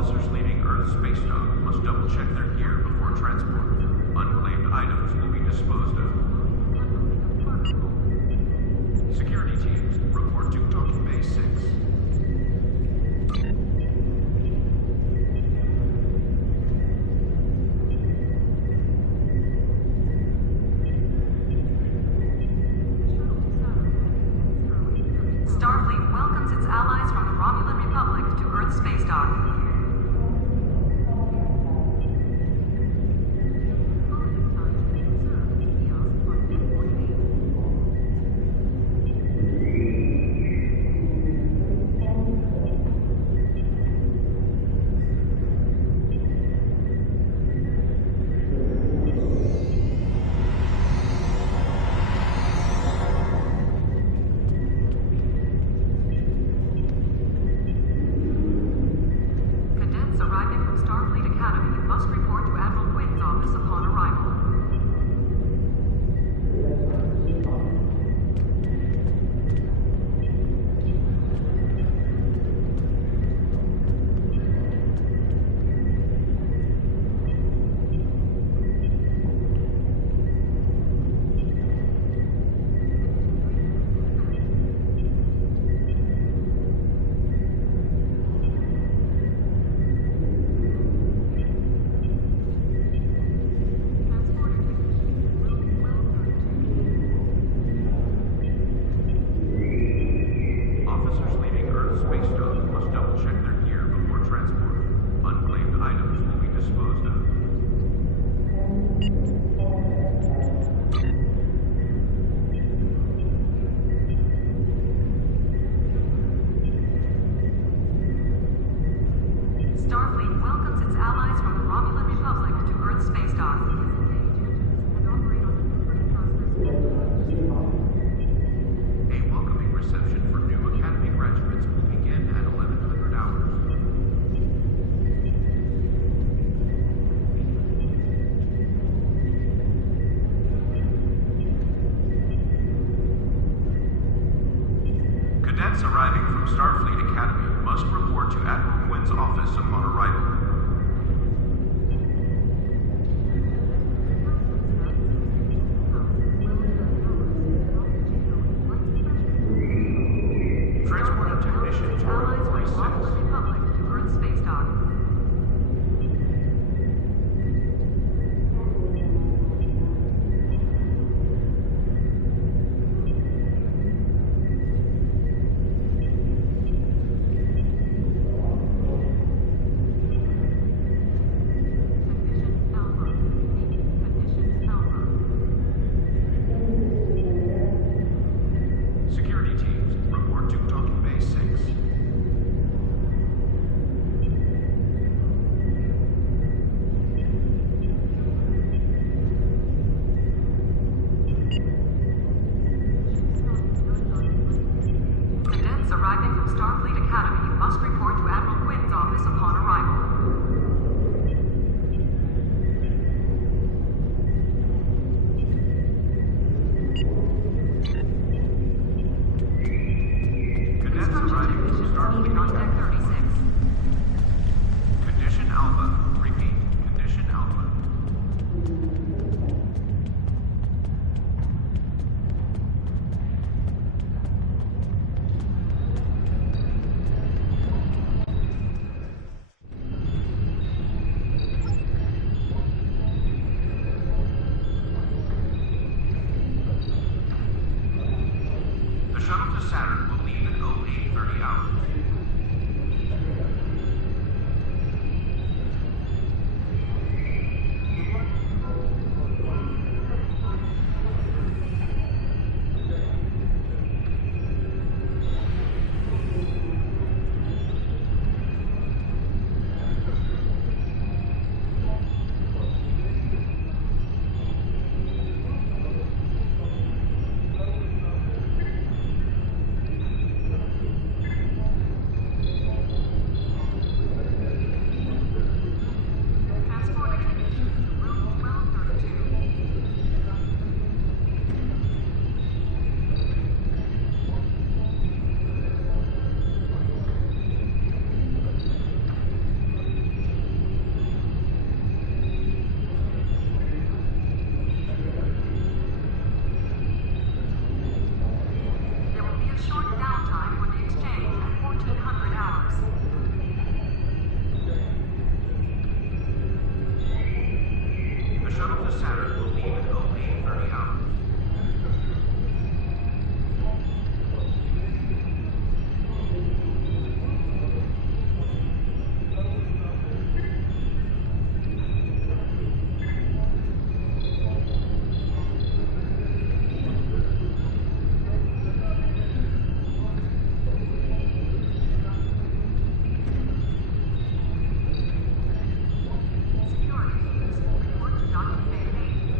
Officers leaving Earth's space dock must double-check their gear before transport. Unclaimed items will be disposed of. Security teams, report to Docking Bay 6. Starfleet welcomes its allies from the Romulan Republic to Earth's space dock. Arriving from Starfleet Academy must report to Admiral Quinn's office upon arrival. Starfleet welcomes its allies from the Romulan Republic to Earth's space dock. A welcoming reception for new Academy graduates will begin at 1100 hours. Cadets arriving from Starfleet Academy must report to Admiral Quinn's office upon arrival. Transport technician to Allies from the 46. Romulan Republic to Earth's space dock. shuttle to Saturn will leave in only 30 hours. Security teams, report to Dr. Beta 8.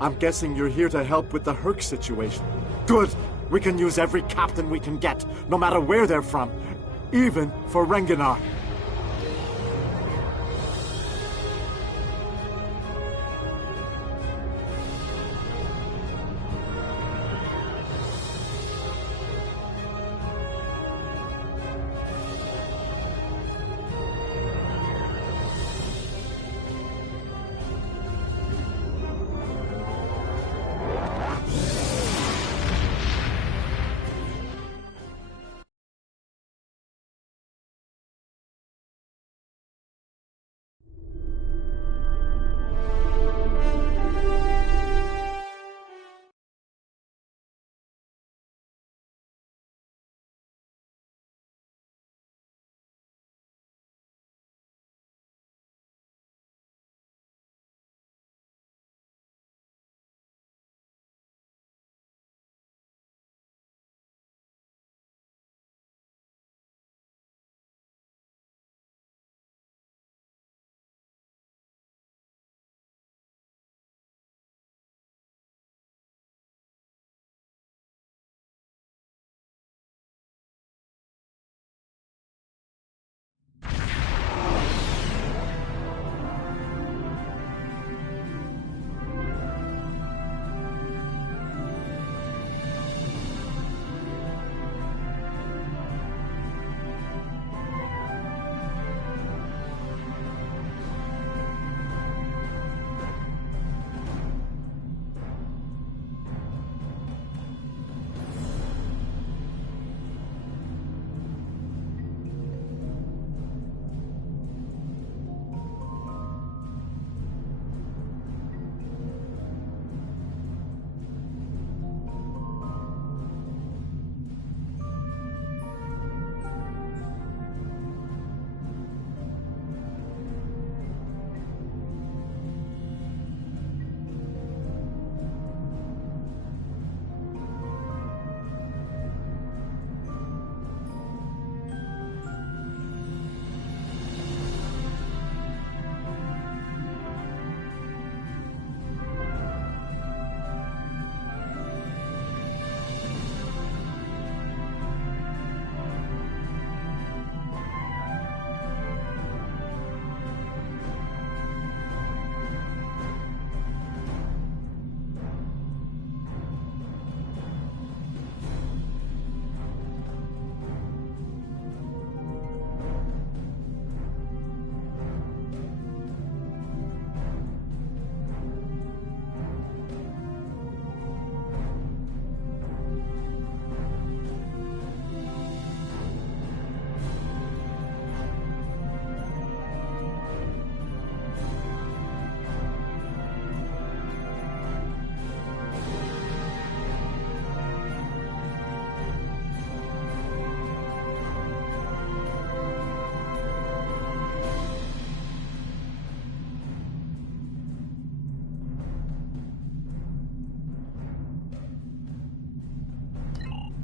I'm guessing you're here to help with the Herc situation. Good! We can use every captain we can get, no matter where they're from. Even for Renganar.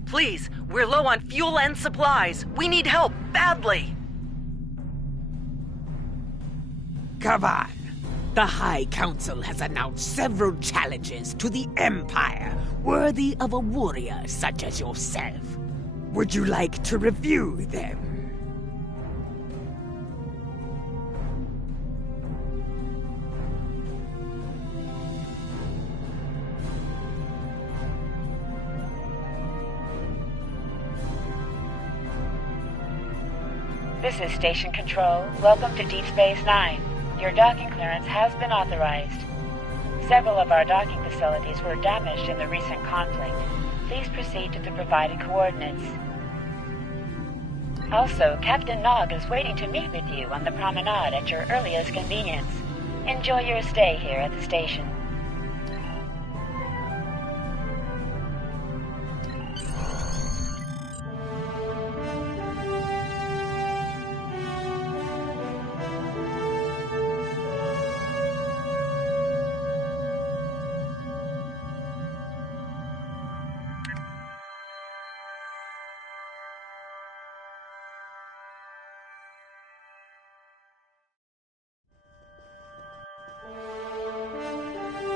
Please, we're low on fuel and supplies. We need help, badly. Kavan, the High Council has announced several challenges to the Empire, worthy of a warrior such as yourself. Would you like to review them? This is Station Control. Welcome to Deep Space Nine. Your docking clearance has been authorized. Several of our docking facilities were damaged in the recent conflict. Please proceed to the provided coordinates. Also, Captain Nog is waiting to meet with you on the promenade at your earliest convenience. Enjoy your stay here at the station.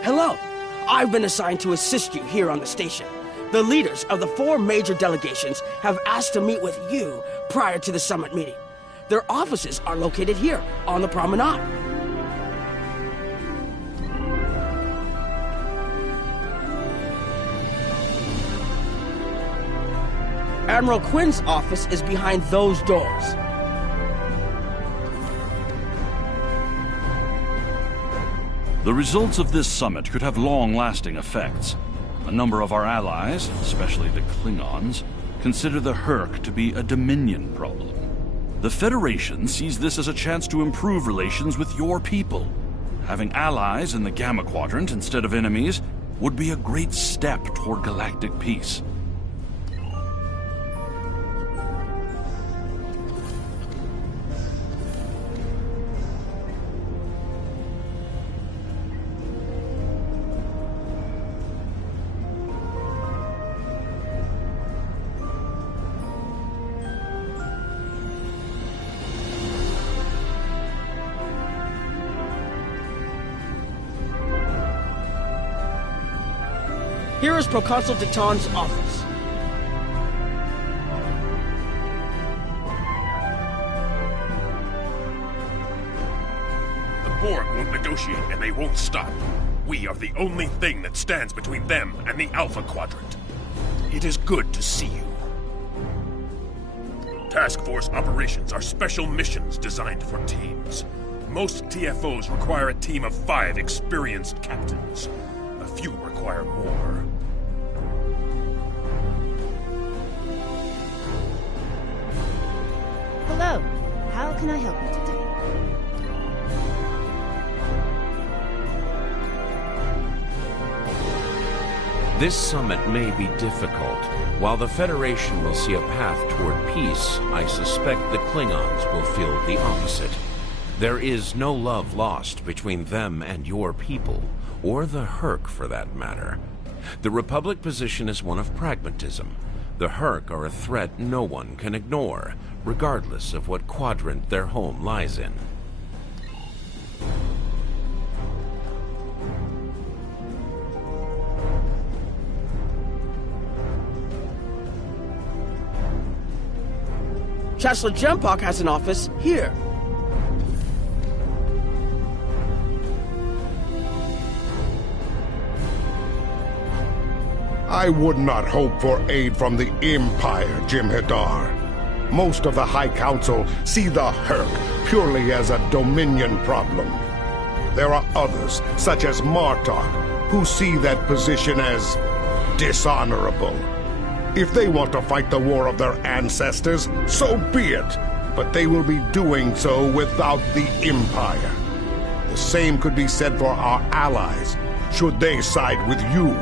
Hello! I've been assigned to assist you here on the station. The leaders of the 4 major delegations have asked to meet with you prior to the summit meeting. Their offices are located here on the promenade. Admiral Quinn's office is behind those doors. The results of this summit could have long-lasting effects. A number of our allies, especially the Klingons, consider the Herc to be a Dominion problem. The Federation sees this as a chance to improve relations with your people. Having allies in the Gamma Quadrant instead of enemies would be a great step toward galactic peace. Here is Proconsul Deton's office. The Borg won't negotiate and they won't stop. We are the only thing that stands between them and the Alpha Quadrant. It is good to see you. Task Force operations are special missions designed for teams. Most TFOs require a team of 5 experienced captains. A few require more. Hello. How can I help you today? This summit may be difficult. While the Federation will see a path toward peace, I suspect the Klingons will feel the opposite. There is no love lost between them and your people, or the Herc for that matter. The Republic position is one of pragmatism. The Herc are a threat no one can ignore, regardless of what quadrant their home lies in. Chancellor Jempok has an office here. I would not hope for aid from the Empire, Jim Hadar. Most of the High Council see the Herc purely as a Dominion problem. There are others, such as Martok, who see that position as dishonorable. If they want to fight the war of their ancestors, so be it. But they will be doing so without the Empire. The same could be said for our allies, should they side with you.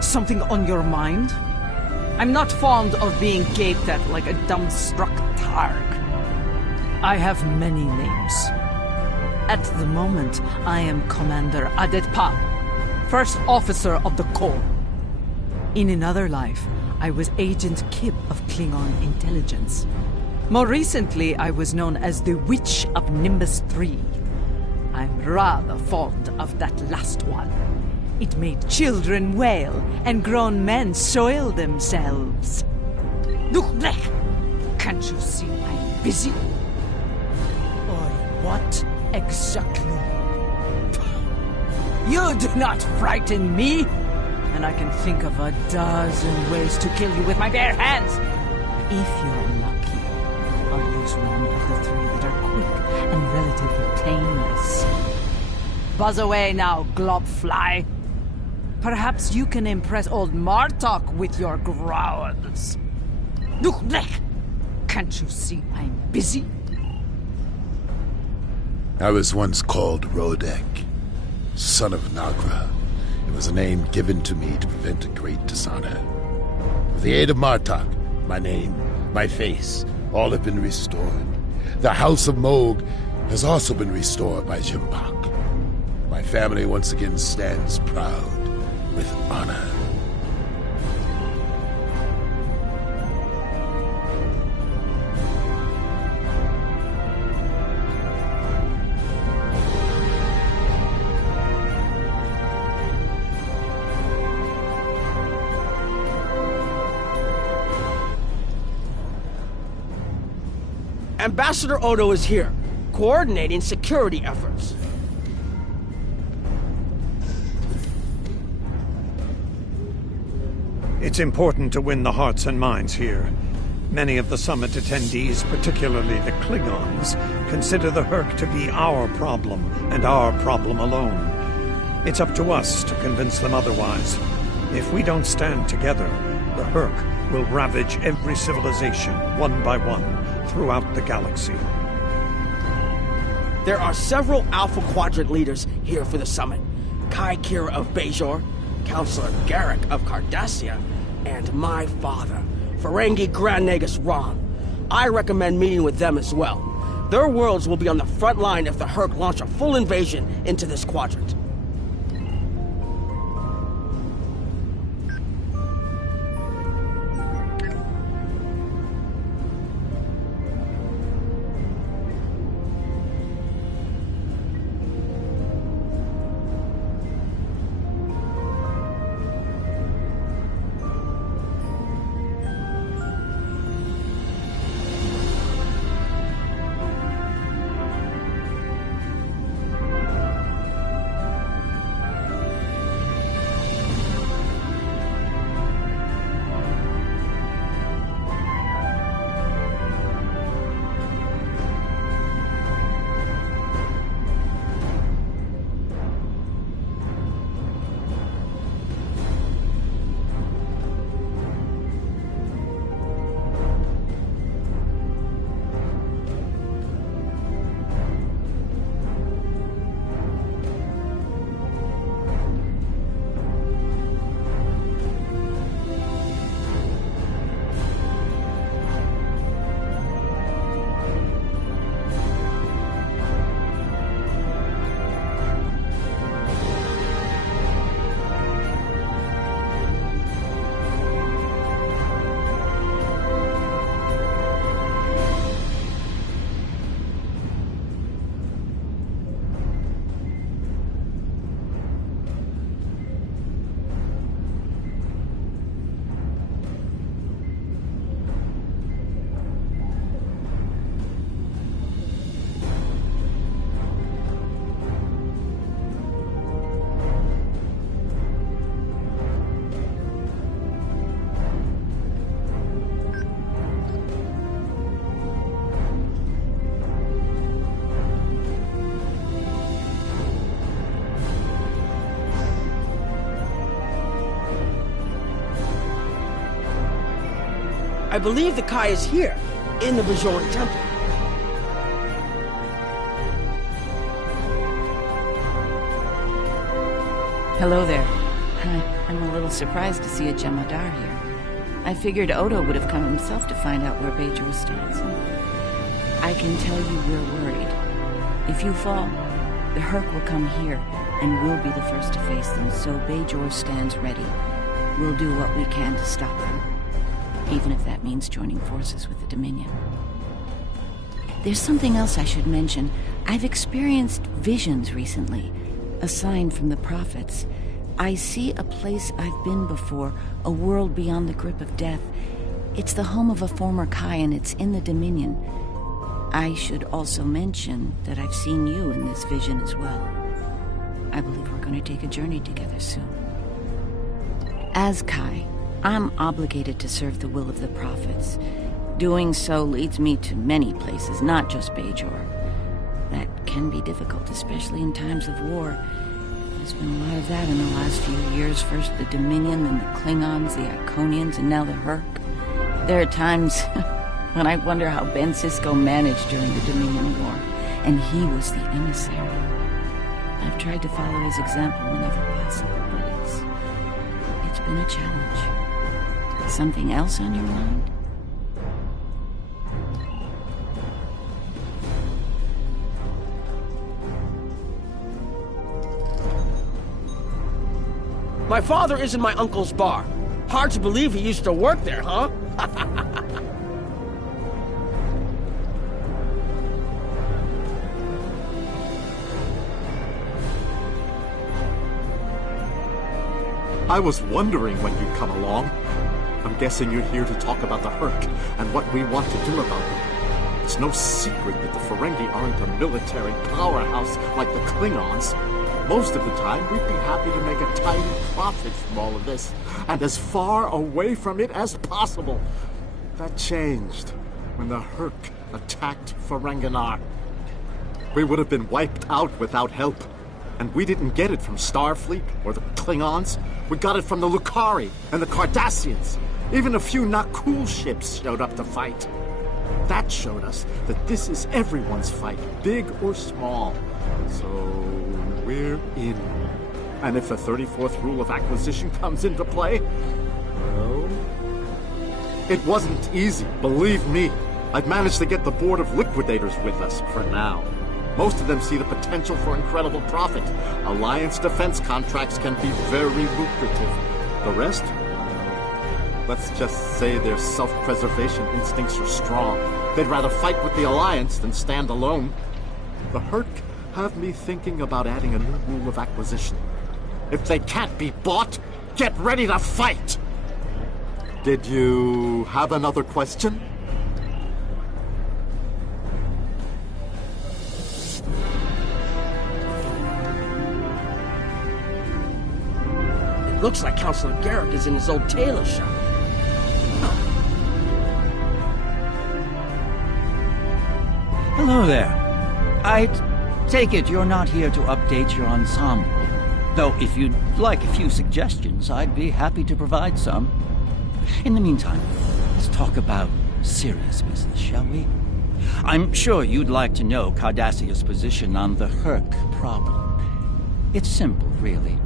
Something on your mind? I'm not fond of being gaped at like a dumbstruck targ. I have many names. At the moment, I am Commander Adetpa, First Officer of the Corps. In another life, I was Agent Kip of Klingon Intelligence. More recently, I was known as the Witch of Nimbus 3. I'm rather fond of that last one. It made children wail and grown men soil themselves. Look, can't you see I'm busy? Or what exactly? You do not frighten me, and I can think of a dozen ways to kill you with my bare hands. If you're lucky, I'll use one of the three that are quick and relatively painless. Buzz away now, globfly. Perhaps you can impress old Martok with your growls. Can't you see I'm busy? I was once called Rodek, son of Nagra. It was a name given to me to prevent a great dishonor. With the aid of Martok, my name, my face, all have been restored. The House of Moog has also been restored by Jimpak. My family once again stands proud with honor. Ambassador Odo is here, coordinating security efforts. It's important to win the hearts and minds here. Many of the summit attendees, particularly the Klingons, consider the Herc to be our problem, and our problem alone. It's up to us to convince them otherwise. If we don't stand together, the Herc will ravage every civilization, one by one, throughout the galaxy. There are several Alpha Quadrant leaders here for the summit. Kai Kira of Bajor, Counselor Garrick of Cardassia, and my father, Ferengi Grand Nagus Rom. I recommend meeting with them as well. Their worlds will be on the front line if the Herc launch a full invasion into this quadrant. I believe the Kai is here, in the Bajoran Temple. Hello there. I'm a little surprised to see a Jemadar here. I figured Odo would have come himself to find out where Bajor stands. I can tell you we're worried. If you fall, the Herc will come here, and we'll be the first to face them, so Bajor stands ready. We'll do what we can to stop them, even if that means joining forces with the Dominion. There's something else I should mention. I've experienced visions recently, a sign from the prophets. I see a place I've been before, a world beyond the grip of death. It's the home of a former Kai, and it's in the Dominion. I should also mention that I've seen you in this vision as well. I believe we're going to take a journey together soon. As Kai, I'm obligated to serve the will of the prophets. Doing so leads me to many places, not just Bajor. That can be difficult, especially in times of war. There's been a lot of that in the last few years. First the Dominion, then the Klingons, the Iconians, and now the Herc. There are times when I wonder how Ben Sisko managed during the Dominion War, and he was the emissary. I've tried to follow his example whenever possible, but it's been a challenge. Something else on your mind? My father is in my uncle's bar. Hard to believe he used to work there, huh? I was wondering when you'd come along. I'm guessing you're here to talk about the Herc and what we want to do about them. It's no secret that the Ferengi aren't a military powerhouse like the Klingons. Most of the time, we'd be happy to make a tiny profit from all of this, and as far away from it as possible. That changed when the Herc attacked Ferenginar. We would have been wiped out without help, and we didn't get it from Starfleet or the Klingons. We got it from the Lucari and the Cardassians. Even a few not cool ships showed up to fight. That showed us that this is everyone's fight, big or small. So we're in. And if the 34th rule of acquisition comes into play, well, it wasn't easy, believe me. I've managed to get the board of liquidators with us for now. Most of them see the potential for incredible profit. Alliance defense contracts can be very lucrative. The rest? Let's just say their self-preservation instincts are strong. They'd rather fight with the Alliance than stand alone. The Herc have me thinking about adding a new rule of acquisition. If they can't be bought, get ready to fight! Did you have another question? It looks like Counselor Garrick is in his old tailor shop. Hello there. I take it you're not here to update your ensemble. Though if you'd like a few suggestions, I'd be happy to provide some. In the meantime, let's talk about serious business, shall we? I'm sure you'd like to know Cardassia's position on the Herc problem. It's simple, really.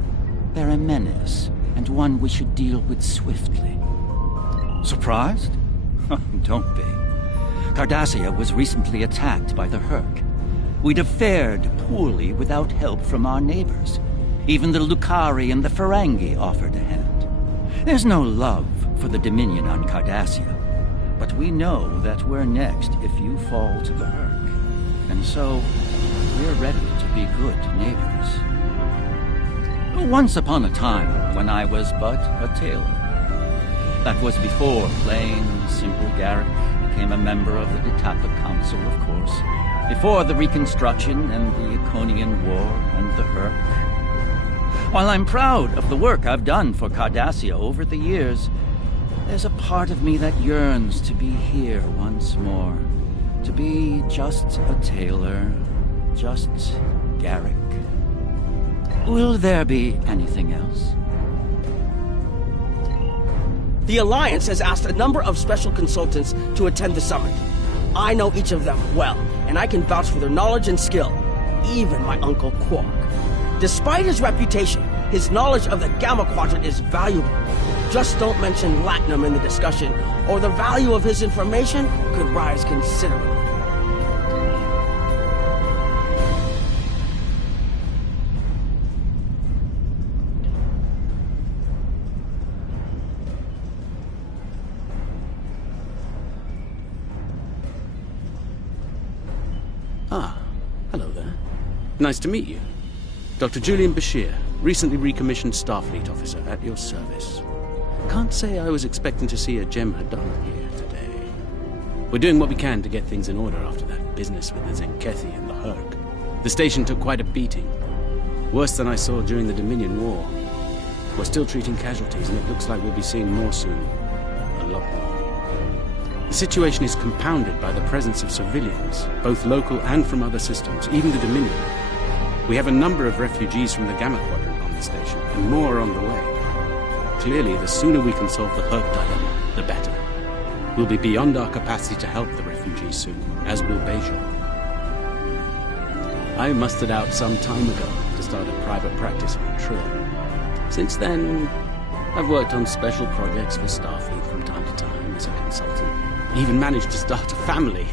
They're a menace, and one we should deal with swiftly. Surprised? Don't be. Cardassia was recently attacked by the Herc. We'd have fared poorly without help from our neighbors. Even the Lucari and the Ferengi offered a hand. There's no love for the Dominion on Cardassia, but we know that we're next if you fall to the Herc. And so, we're ready to be good neighbors. Once upon a time, when I was but a tailor. That was before plain, simple Garrick became a member of the Detapa Council, of course. Before the Reconstruction and the Iconian War and the Herc. While I'm proud of the work I've done for Cardassia over the years, there's a part of me that yearns to be here once more. To be just a tailor, just Garrick. Will there be anything else? The Alliance has asked a number of special consultants to attend the summit. I know each of them well, and I can vouch for their knowledge and skill. Even my Uncle Quark. Despite his reputation, his knowledge of the Gamma Quadrant is valuable. Just don't mention Latinum in the discussion, or the value of his information could rise considerably. Ah, hello there. Nice to meet you. Dr. Julian Bashir, recently recommissioned Starfleet officer at your service. Can't say I was expecting to see a Jem Hadar here today. We're doing what we can to get things in order after that business with the Zenkethi and the Herc. The station took quite a beating. Worse than I saw during the Dominion War. We're still treating casualties, and it looks like we'll be seeing more soon. A lot more. The situation is compounded by the presence of civilians, both local and from other systems, even the Dominion. We have a number of refugees from the Gamma Quadrant on the station, and more on the way. Clearly, the sooner we can solve the Herc dilemma, the better. We'll be beyond our capacity to help the refugees soon, as will Bajor. I mustered out some time ago to start a private practice on Trill. Since then, I've worked on special projects for Starfleet from time to time as a consultant. Even managed to start a family.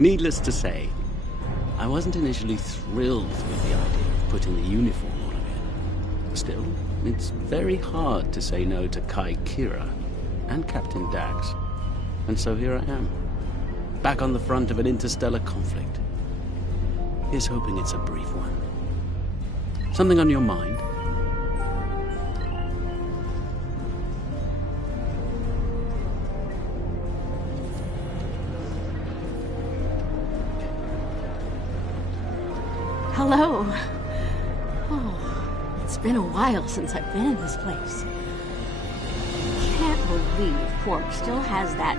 Needless to say, I wasn't initially thrilled with the idea of putting the uniform on again. Still, it's very hard to say no to Kai Kira and Captain Dax. And so here I am, back on the front of an interstellar conflict. Here's hoping it's a brief one. Something on your mind? Hello. Oh, it's been a while since I've been in this place. Can't believe Quark still has that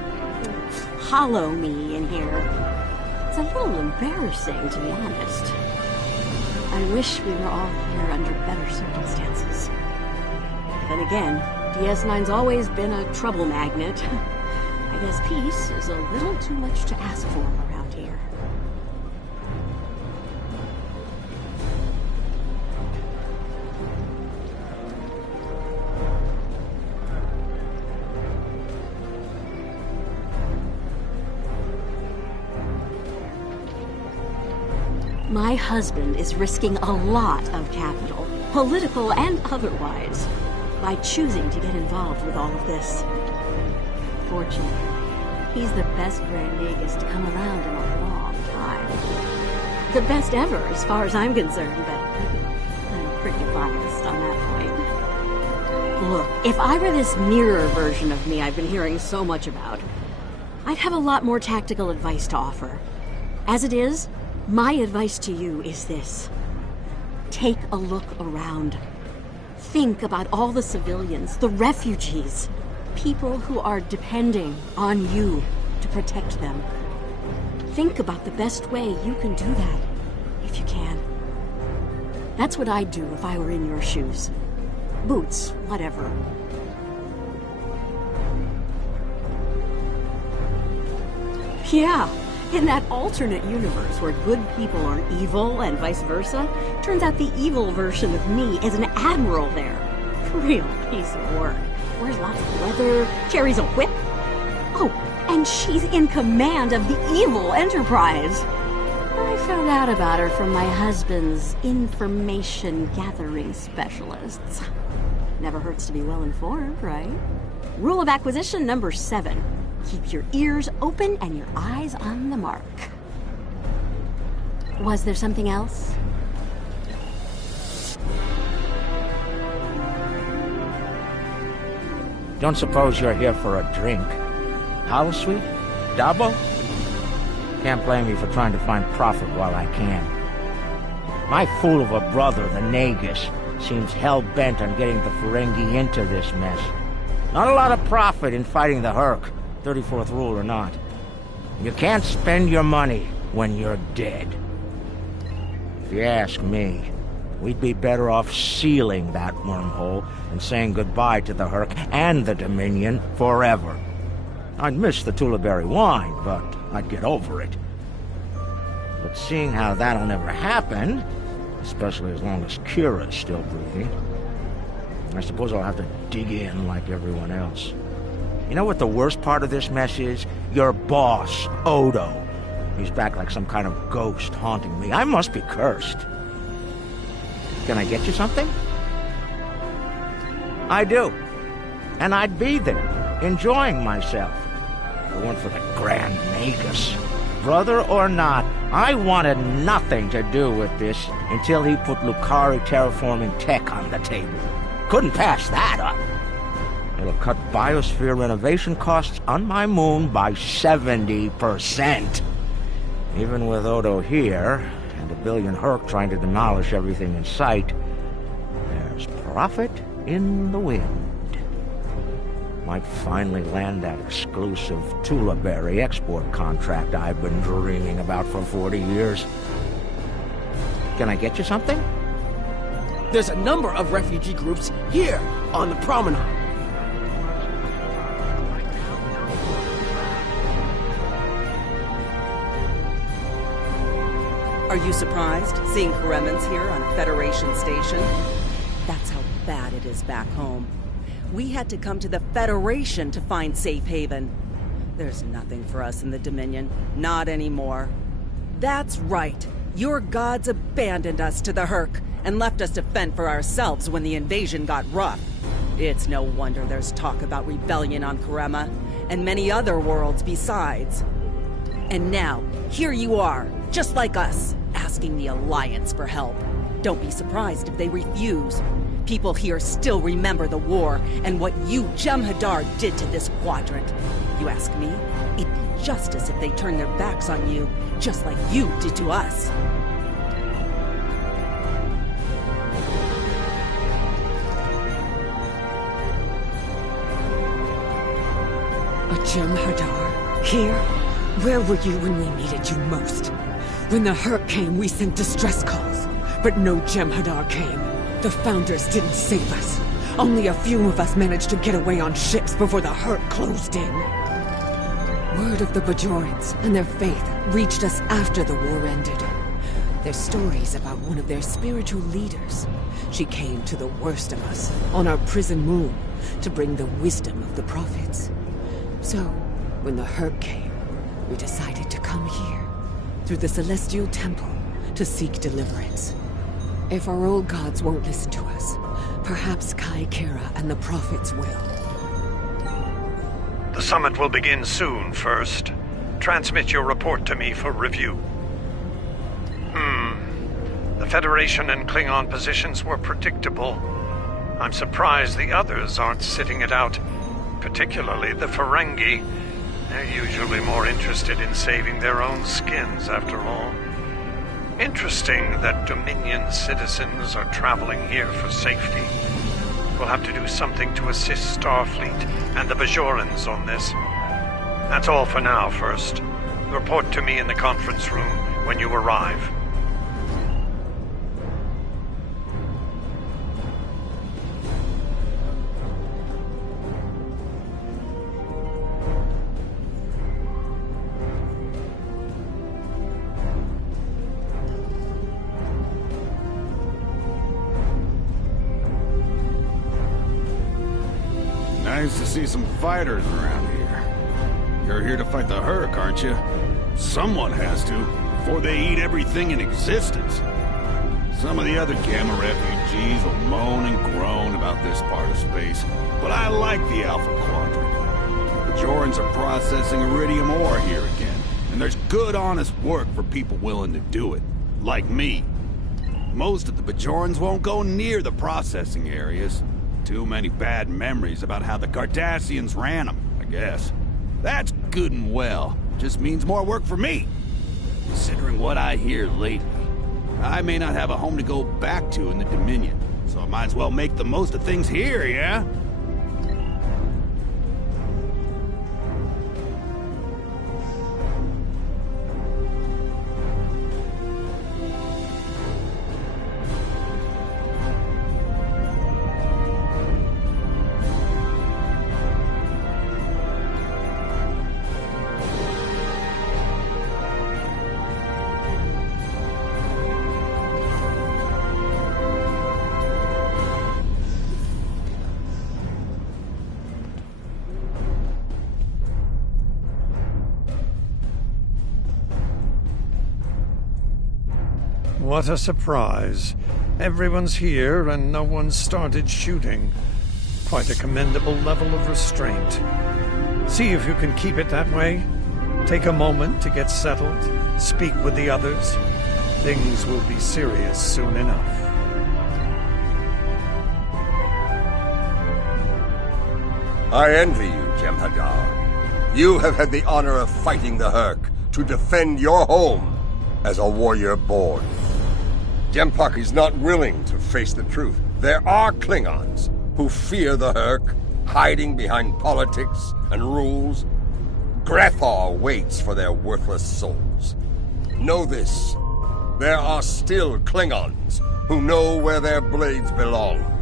hollow me in here. It's a little embarrassing, to be honest. I wish we were all here under better circumstances. Then again, DS9's always been a trouble magnet. I guess peace is a little too much to ask for around here. My husband is risking a lot of capital, political and otherwise, by choosing to get involved with all of this. Fortunately, he's the best Grand Nagus to come around in a long time. The best ever, as far as I'm concerned, but I'm pretty biased on that point. Look, if I were this nearer version of me I've been hearing so much about, I'd have a lot more tactical advice to offer. As it is, my advice to you is this. Take a look around. Think about all the civilians, the refugees, people who are depending on you to protect them. Think about the best way you can do that, if you can. That's what I'd do if I were in your shoes. Boots, whatever. Yeah. In that alternate universe where good people are evil and vice versa, turns out the evil version of me is an admiral there. Real piece of work. Wears lots of leather, carries a whip. Oh, and she's in command of the evil Enterprise. I found out about her from my husband's information gathering specialists. Never hurts to be well informed, right? Rule of acquisition number 7. Keep your ears open and your eyes on the mark. Was there something else? Don't suppose you're here for a drink? Holosuite? Double? Can't blame you for trying to find profit while I can. My fool of a brother, the Nagus, seems hell-bent on getting the Ferengi into this mess. Not a lot of profit in fighting the Herc. 34th rule or not. You can't spend your money when you're dead. If you ask me, we'd be better off sealing that wormhole and saying goodbye to the Herc and the Dominion forever. I'd miss the Tulaberry wine, but I'd get over it. But seeing how that'll never happen, especially as long as Kira's still breathing, I suppose I'll have to dig in like everyone else. You know what the worst part of this mess is? Your boss, Odo. He's back like some kind of ghost haunting me. I must be cursed. Can I get you something? I do. And I'd be there, enjoying myself. If it weren't for the Grand Nagus. Brother or not, I wanted nothing to do with this until he put Lucari terraforming tech on the table. Couldn't pass that up. It'll cut biosphere renovation costs on my moon by 70%. Even with Odo here, and a billion Herc trying to demolish everything in sight, there's profit in the wind. Might finally land that exclusive Tulaberry export contract I've been dreaming about for 40 years. Can I get you something? There's a number of refugee groups here on the promenade. Are you surprised, seeing Karemans here on a Federation station? That's how bad it is back home. We had to come to the Federation to find safe haven. There's nothing for us in the Dominion. Not anymore. That's right. Your gods abandoned us to the Herc and left us to fend for ourselves when the invasion got rough. It's no wonder there's talk about rebellion on Karema, and many other worlds besides. And now, here you are, just like us, asking the Alliance for help. Don't be surprised if they refuse. People here still remember the war and what you, Jem'Hadar, did to this quadrant. You ask me, it'd be justice if they turned their backs on you, just like you did to us. A Jem'Hadar? Here? Where were you when we needed you most? When the Herc came, we sent distress calls. But no Jem'Hadar came. The Founders didn't save us. Only a few of us managed to get away on ships before the Herc closed in. Word of the Bajorans and their faith reached us after the war ended. Their stories about one of their spiritual leaders. She came to the worst of us, on our prison moon, to bring the wisdom of the prophets. So, when the Herc came, we decided to come here, through the Celestial Temple, to seek deliverance. If our old gods won't listen to us, perhaps Kai Kira and the prophets will. The summit will begin soon. First, transmit your report to me for review. The Federation and Klingon positions were predictable. I'm surprised the others aren't sitting it out, particularly the Ferengi. They're usually more interested in saving their own skins, after all. Interesting that Dominion citizens are traveling here for safety. We'll have to do something to assist Starfleet and the Bajorans on this. That's all for now. First, report to me in the conference room when you arrive. Nice to see some fighters around here. You're here to fight the Herc, aren't you? Someone has to, before they eat everything in existence. Some of the other Gamma refugees will moan and groan about this part of space, but I like the Alpha Quadrant. The Bajorans are processing iridium ore here again, and there's good, honest work for people willing to do it, like me. Most of the Bajorans won't go near the processing areas. Too many bad memories about how the Cardassians ran them, I guess. That's good and well. Just means more work for me. Considering what I hear lately, I may not have a home to go back to in the Dominion, so I might as well make the most of things here, yeah? What a surprise. Everyone's here and no one started shooting. Quite a commendable level of restraint. See if you can keep it that way. Take a moment to get settled. Speak with the others. Things will be serious soon enough. I envy you, Jem'Hadar. You have had the honor of fighting the Herc to defend your home as a warrior born. Jem'Pak is not willing to face the truth. There are Klingons who fear the Herc hiding behind politics and rules. Grethor waits for their worthless souls. Know this. There are still Klingons who know where their blades belong.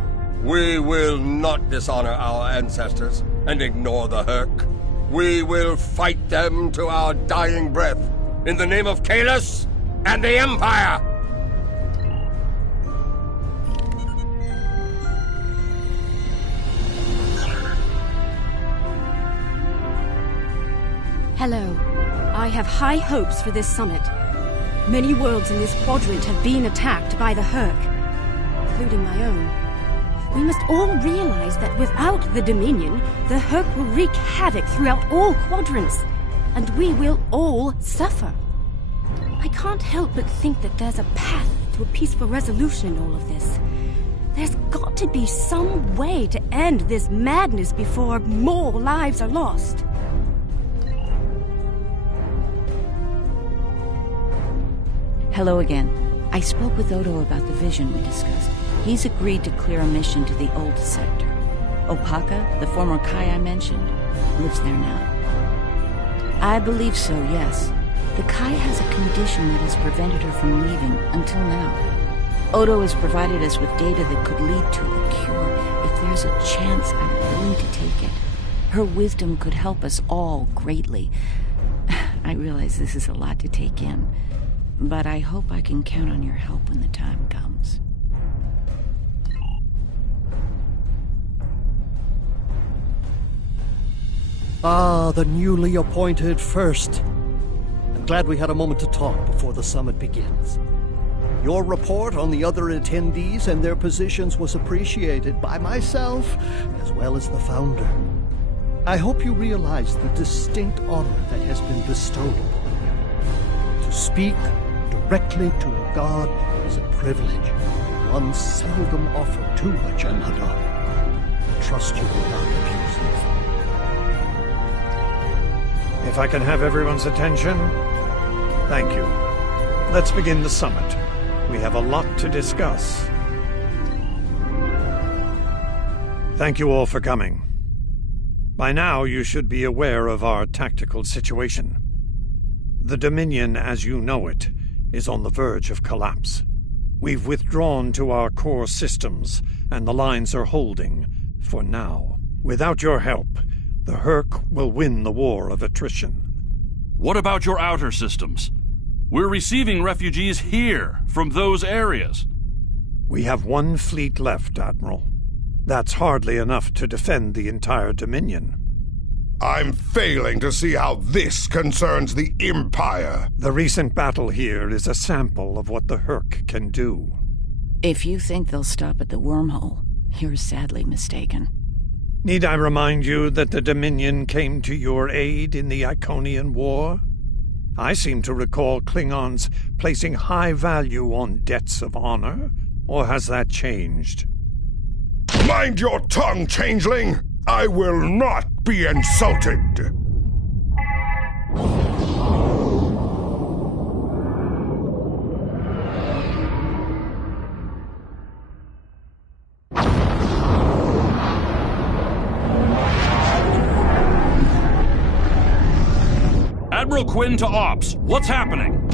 We will not dishonor our ancestors and ignore the Hurk. We will fight them to our dying breath in the name of Kahless and the Empire! Hello. I have high hopes for this summit. Many worlds in this quadrant have been attacked by the Hurk, including my own. We must all realize that without the Dominion, the Hurk will wreak havoc throughout all quadrants, and we will all suffer. I can't help but think that there's a path to a peaceful resolution in all of this. There's got to be some way to end this madness before more lives are lost. Hello again. I spoke with Odo about the vision we discussed. He's agreed to clear a mission to the old sector. Opaka, the former Kai I mentioned, lives there now. I believe so, yes. The Kai has a condition that has prevented her from leaving until now. Odo has provided us with data that could lead to a cure. If there's a chance, I'm willing to take it. Her wisdom could help us all greatly. I realize this is a lot to take in, but I hope I can count on your help when the time comes. Ah, the newly appointed First. I'm glad we had a moment to talk before the summit begins. Your report on the other attendees and their positions was appreciated by myself as well as the Founder. I hope you realize the distinct honor that has been bestowed upon you. To speak directly to a god is a privilege one seldom offered to a Jem'Hadar. I trust you will not abuse it. If I can have everyone's attention, thank you. Let's begin the summit. We have a lot to discuss. Thank you all for coming. By now, you should be aware of our tactical situation. The Dominion, as you know it, is on the verge of collapse. We've withdrawn to our core systems, and the lines are holding, for now. Without your help, the Hurk will win the war of attrition. What about your outer systems? We're receiving refugees here, from those areas. We have one fleet left, Admiral. That's hardly enough to defend the entire Dominion. I'm failing to see how this concerns the Empire. The recent battle here is a sample of what the Hurk can do. If you think they'll stop at the wormhole, you're sadly mistaken. Need I remind you that the Dominion came to your aid in the Iconian War? I seem to recall Klingons placing high value on debts of honor, or has that changed? Mind your tongue, changeling! I will not be insulted! Admiral Quinn to Ops. What's happening?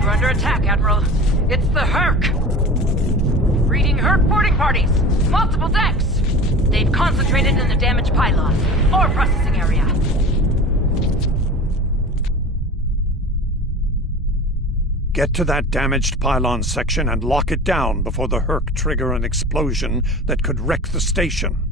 We're under attack, Admiral. It's the Hurk! Reading Hurk boarding parties! Multiple decks! They've concentrated in the damaged pylon. Ore processing area. Get to that damaged pylon section and lock it down before the Hurk trigger an explosion that could wreck the station.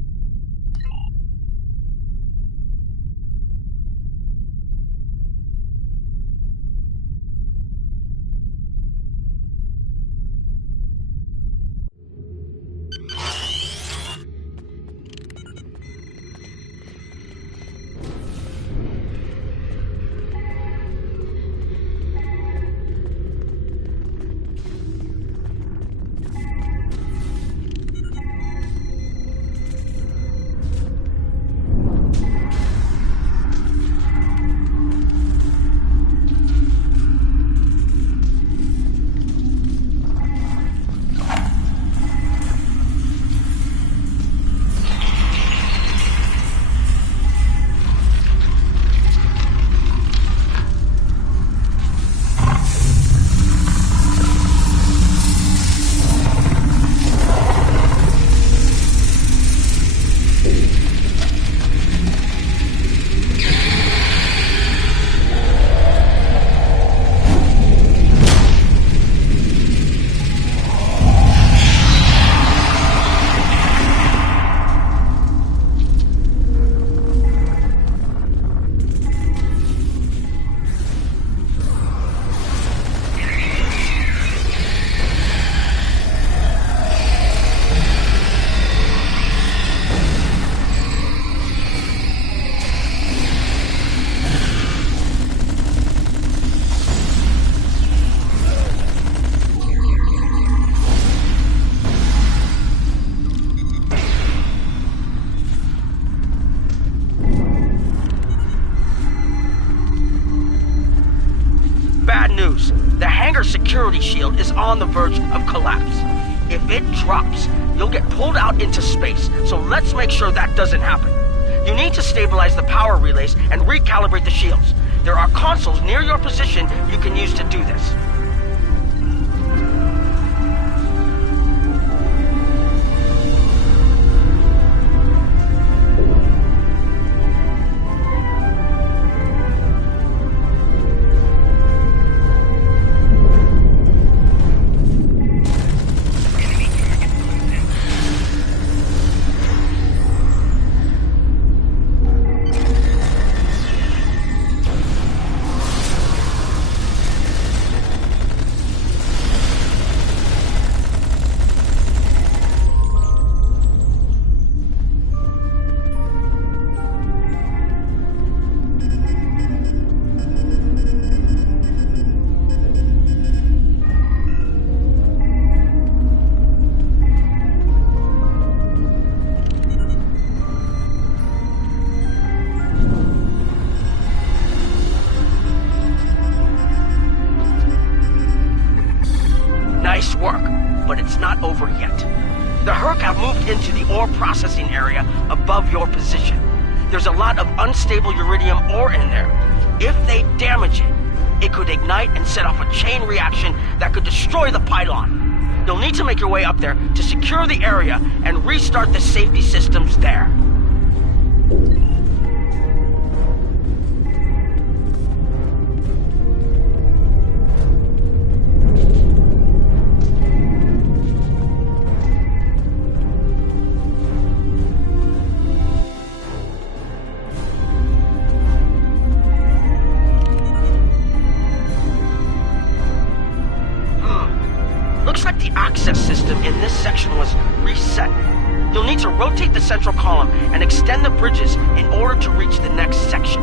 trigger security shield is on the verge of collapse. If it drops, you'll get pulled out into space, so let's make sure that doesn't happen. You need to stabilize the power relays and recalibrate the shields. There are consoles near your position you can use to do this. Nice work, but it's not over yet. The Herc have moved into the ore processing area above your position. There's a lot of unstable uridium ore in there. If they damage it, it could ignite and set off a chain reaction that could destroy the pylon. You'll need to make your way up there to secure the area and restart the safety systems there. Looks like the access system in this section was reset. You'll need to rotate the central column and extend the bridges in order to reach the next section.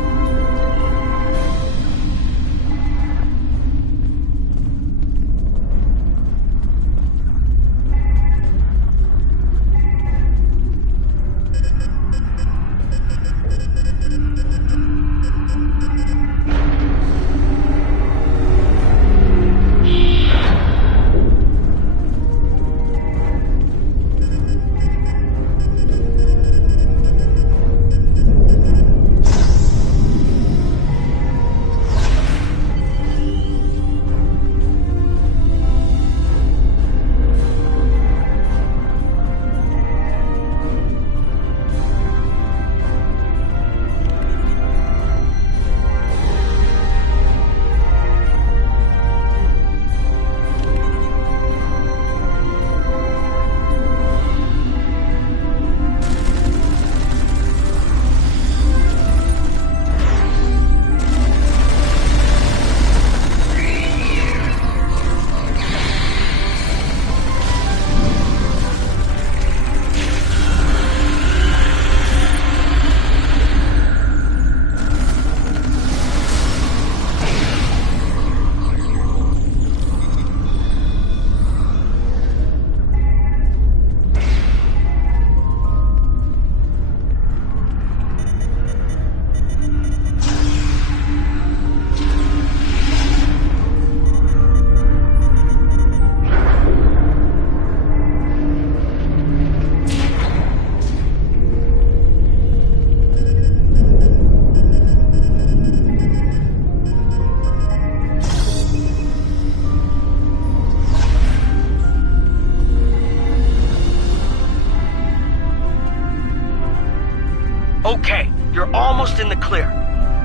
Okay, you're almost in the clear.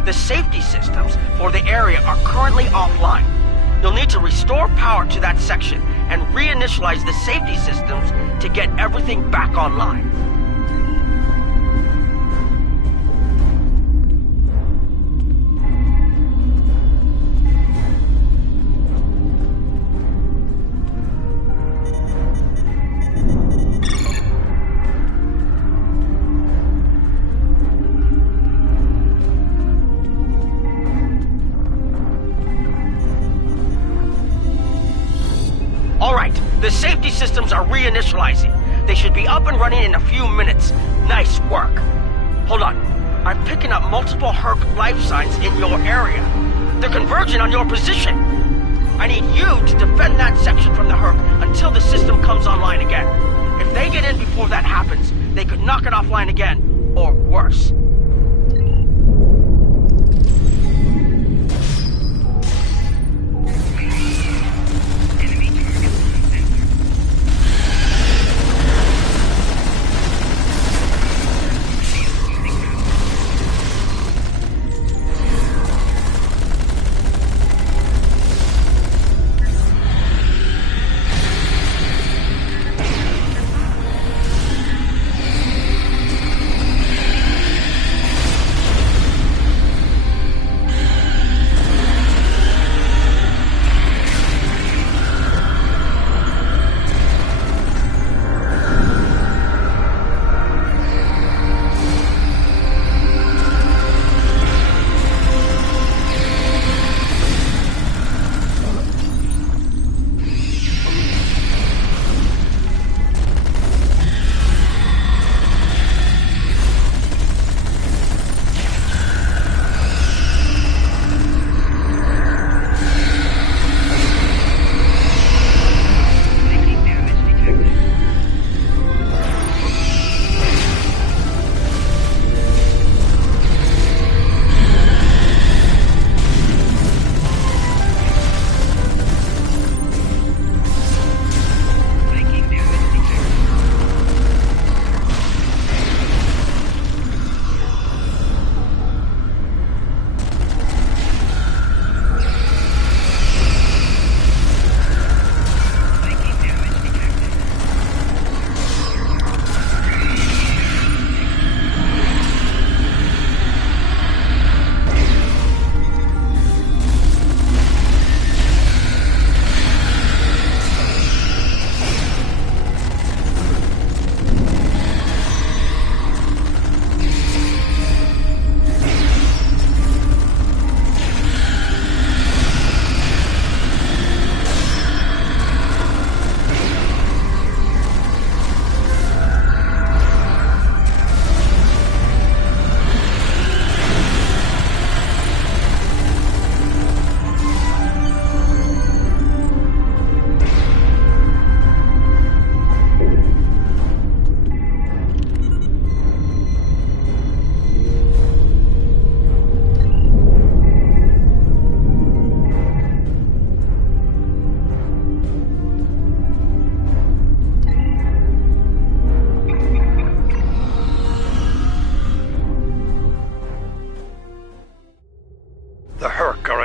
The safety systems for the area are currently offline. You'll need to restore power to that section and reinitialize the safety systems to get everything back online. The safety systems are reinitializing. They should be up and running in a few minutes. Nice work. Hold on. I'm picking up multiple Herc life signs in your area. They're converging on your position. I need you to defend that section from the Herc until the system comes online again. If they get in before that happens, they could knock it offline again, or worse.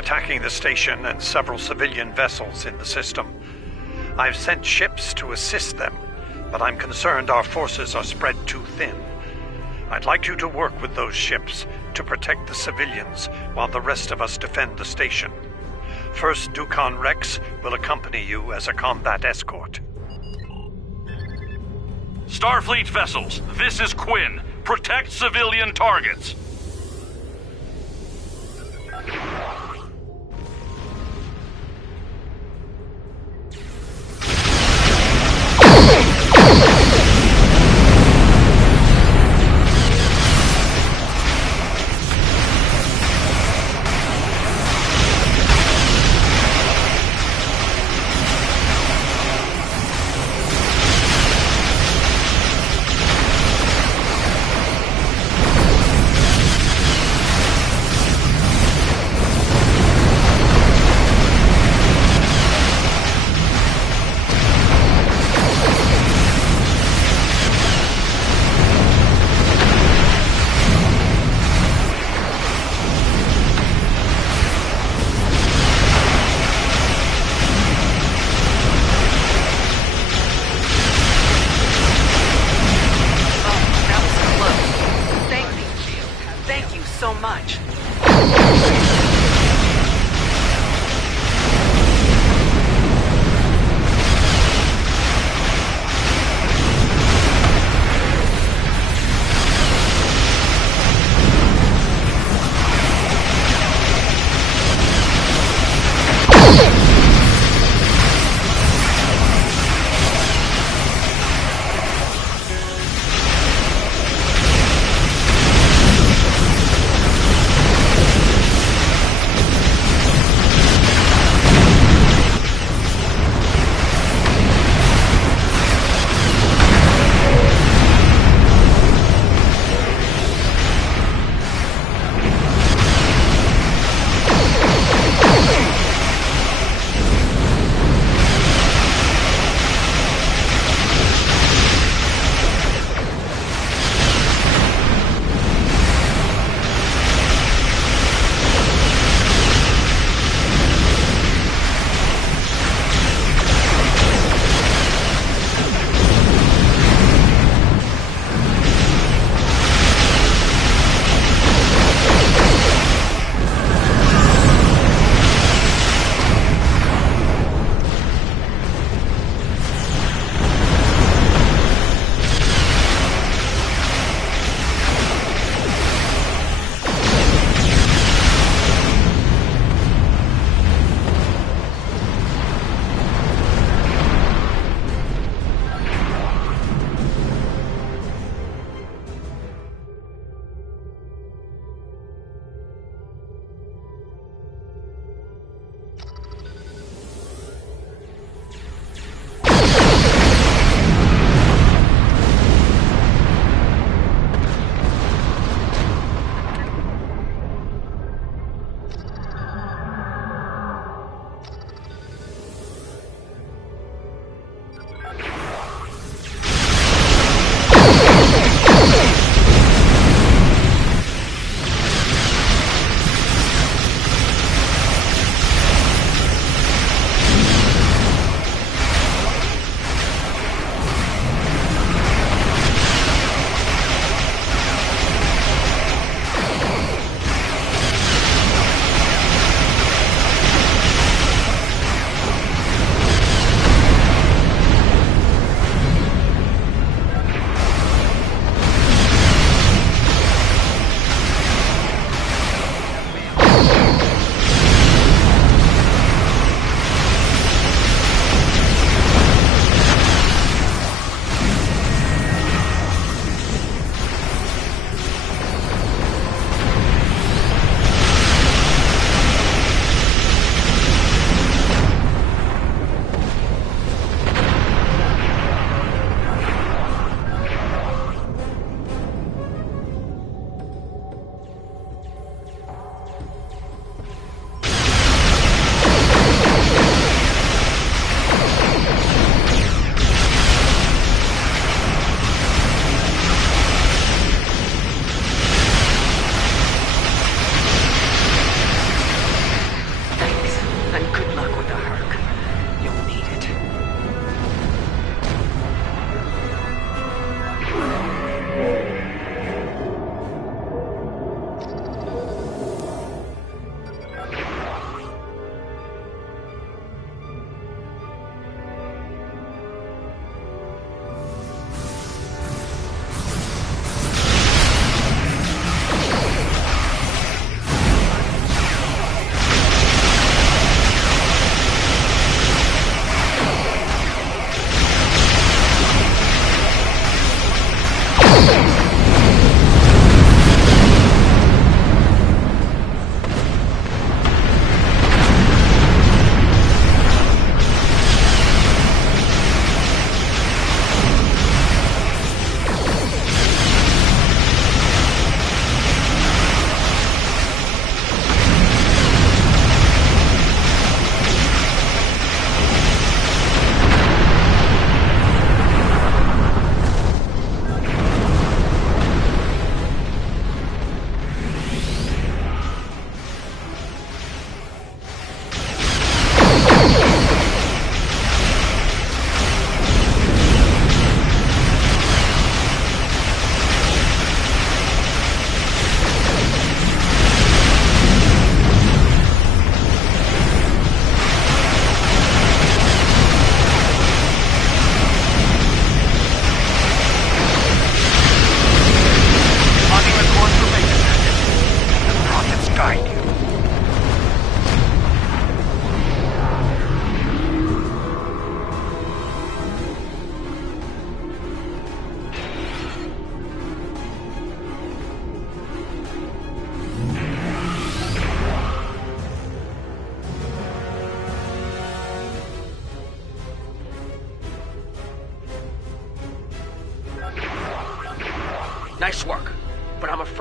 attacking the station and several civilian vessels in the system. I've sent ships to assist them, but I'm concerned our forces are spread too thin. I'd like you to work with those ships to protect the civilians while the rest of us defend the station. First Dukan Rex will accompany you as a combat escort. Starfleet vessels, this is Quinn. Protect civilian targets.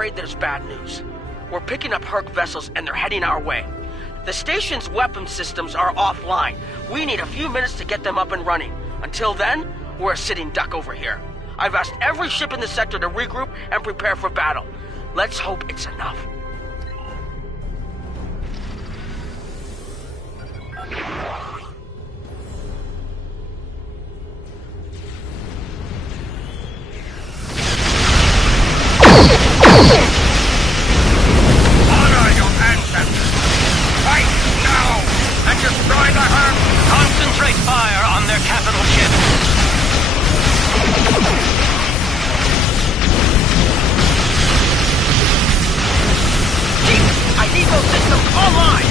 afraid there's bad news. We're picking up Herc vessels and they're heading our way. The station's weapon systems are offline. We need a few minutes to get them up and running. Until then, we're a sitting duck over here. I've asked every ship in the sector to regroup and prepare for battle. Let's hope it's enough. Honor your ancestors! Fight now! And destroy the Herc! Concentrate fire on their capital ship! Chief, I need those systems online!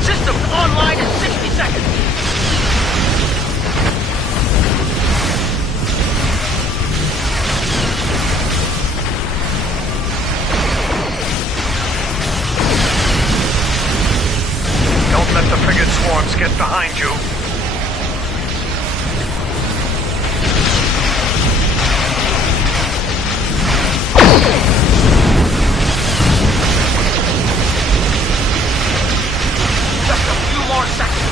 Systems online in 60 seconds! Don't let the frigate swarms get behind you. Just a few more seconds.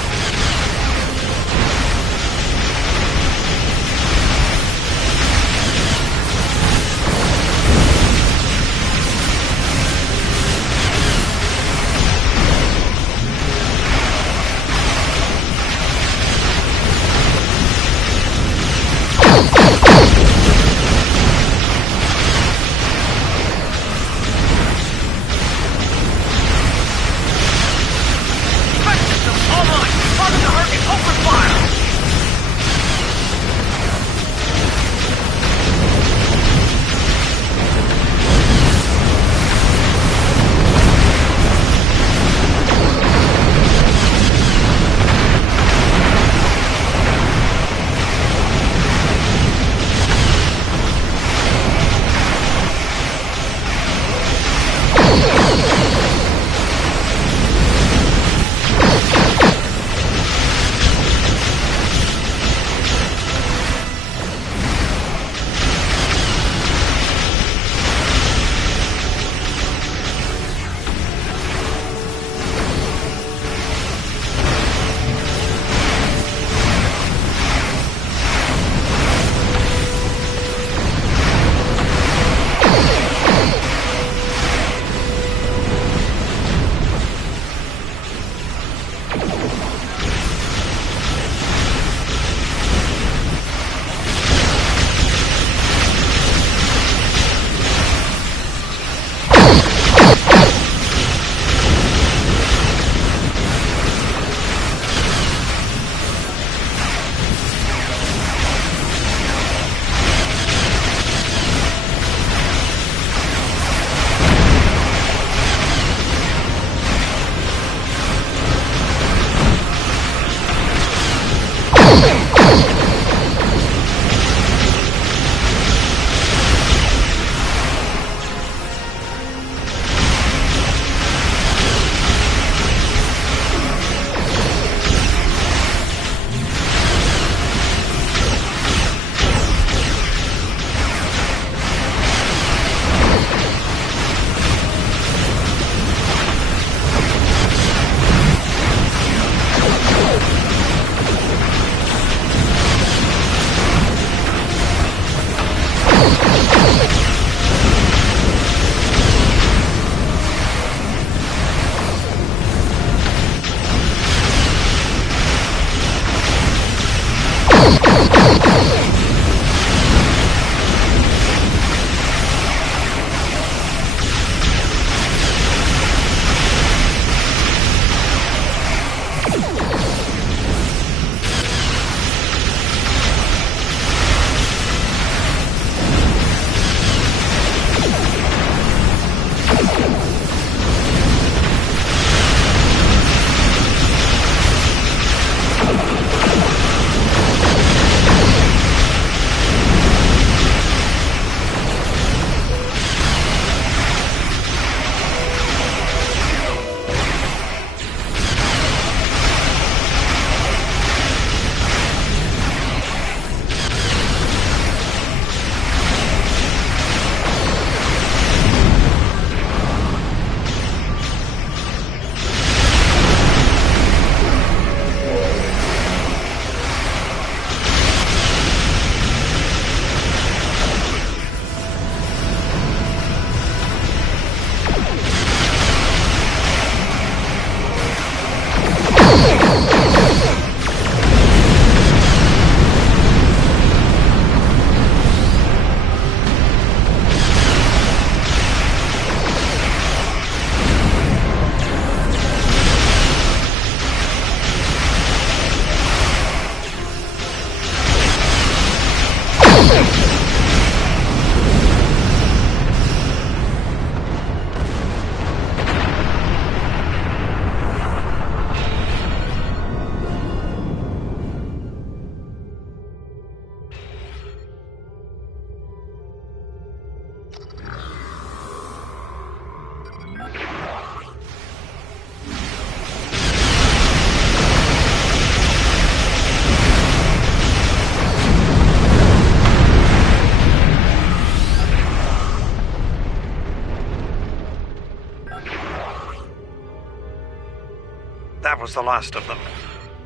That was the last of them.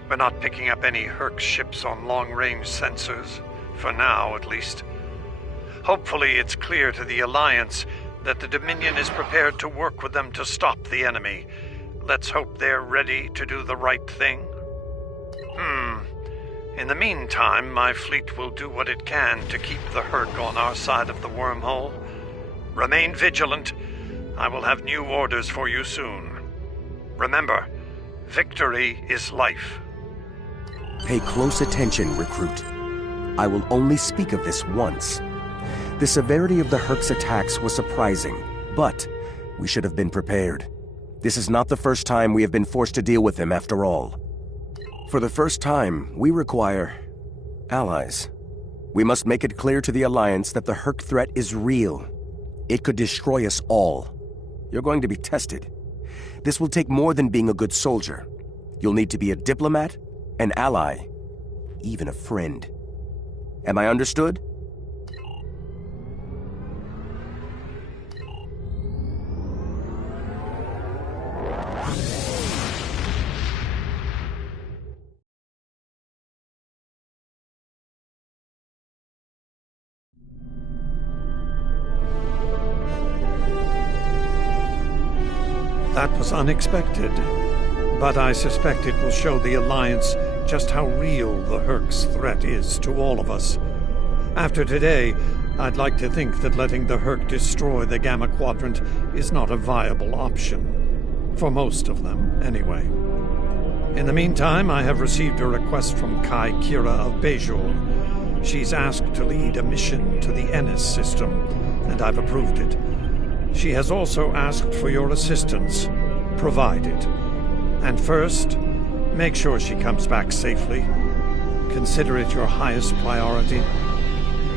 We're not picking up any Herc ships on long-range sensors. For now, at least. Hopefully it's clear to the Alliance that the Dominion is prepared to work with them to stop the enemy. Let's hope they're ready to do the right thing. In the meantime, my fleet will do what it can to keep the Herc on our side of the wormhole. Remain vigilant. I will have new orders for you soon. Remember, victory is life. Pay close attention, Recruit. I will only speak of this once. The severity of the Herc's attacks was surprising, but we should have been prepared. This is not the first time we have been forced to deal with them, after all. For the first time, we require allies. We must make it clear to the Alliance that the Herc threat is real. It could destroy us all. You're going to be tested. This will take more than being a good soldier. You'll need to be a diplomat, an ally, even a friend. Am I understood? That was unexpected, but I suspect it will show the Alliance just how real the Herc's threat is to all of us. After today, I'd like to think that letting the Herc destroy the Gamma Quadrant is not a viable option. For most of them, anyway. In the meantime, I have received a request from Kai Kira of Bejor. She's asked to lead a mission to the Ennis system, and I've approved it. She has also asked for your assistance. Provide it. And first, make sure she comes back safely. Consider it your highest priority.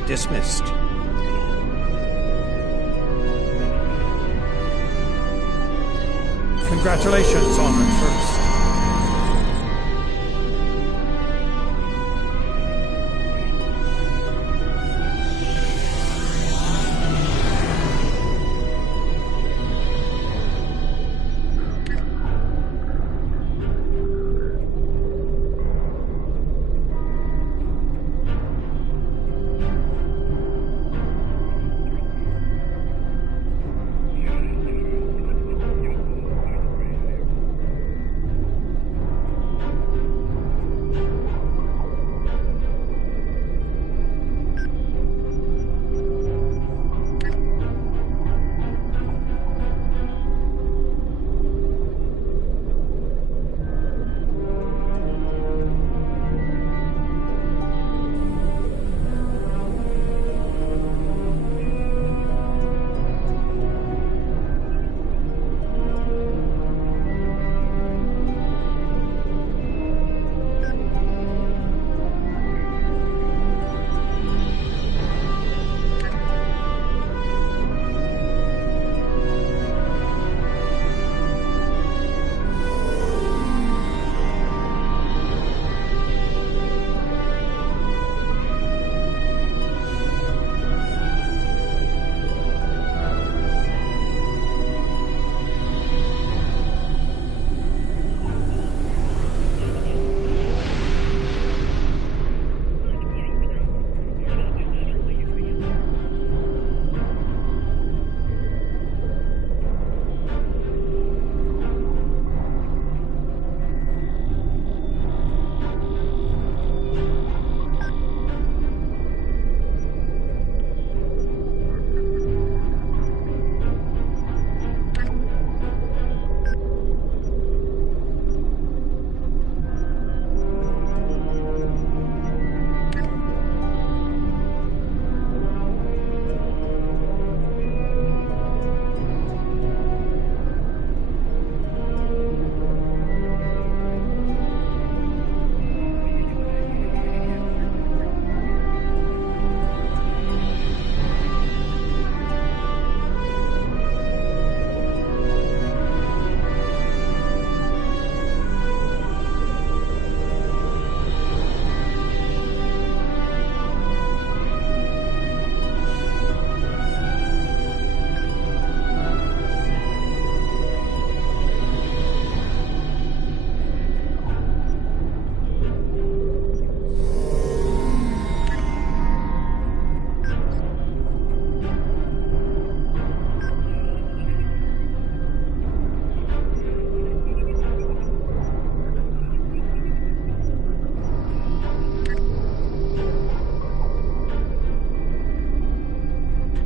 Dismissed. Congratulations, Honored First.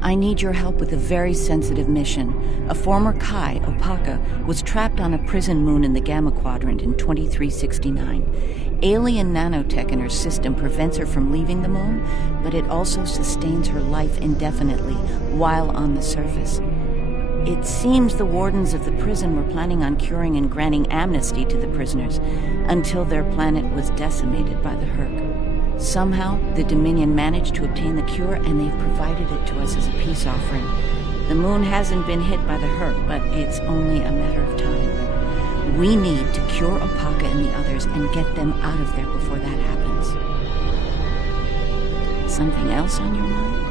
I need your help with a very sensitive mission. A former Kai, Opaka, was trapped on a prison moon in the Gamma Quadrant in 2369. Alien nanotech in her system prevents her from leaving the moon, but it also sustains her life indefinitely while on the surface. It seems the wardens of the prison were planning on curing and granting amnesty to the prisoners until their planet was decimated by the Herc. Somehow, the Dominion managed to obtain the cure, and they've provided it to us as a peace offering. The moon hasn't been hit by the Herc, but it's only a matter of time. We need to cure Opaka and the others and get them out of there before that happens. Something else on your mind?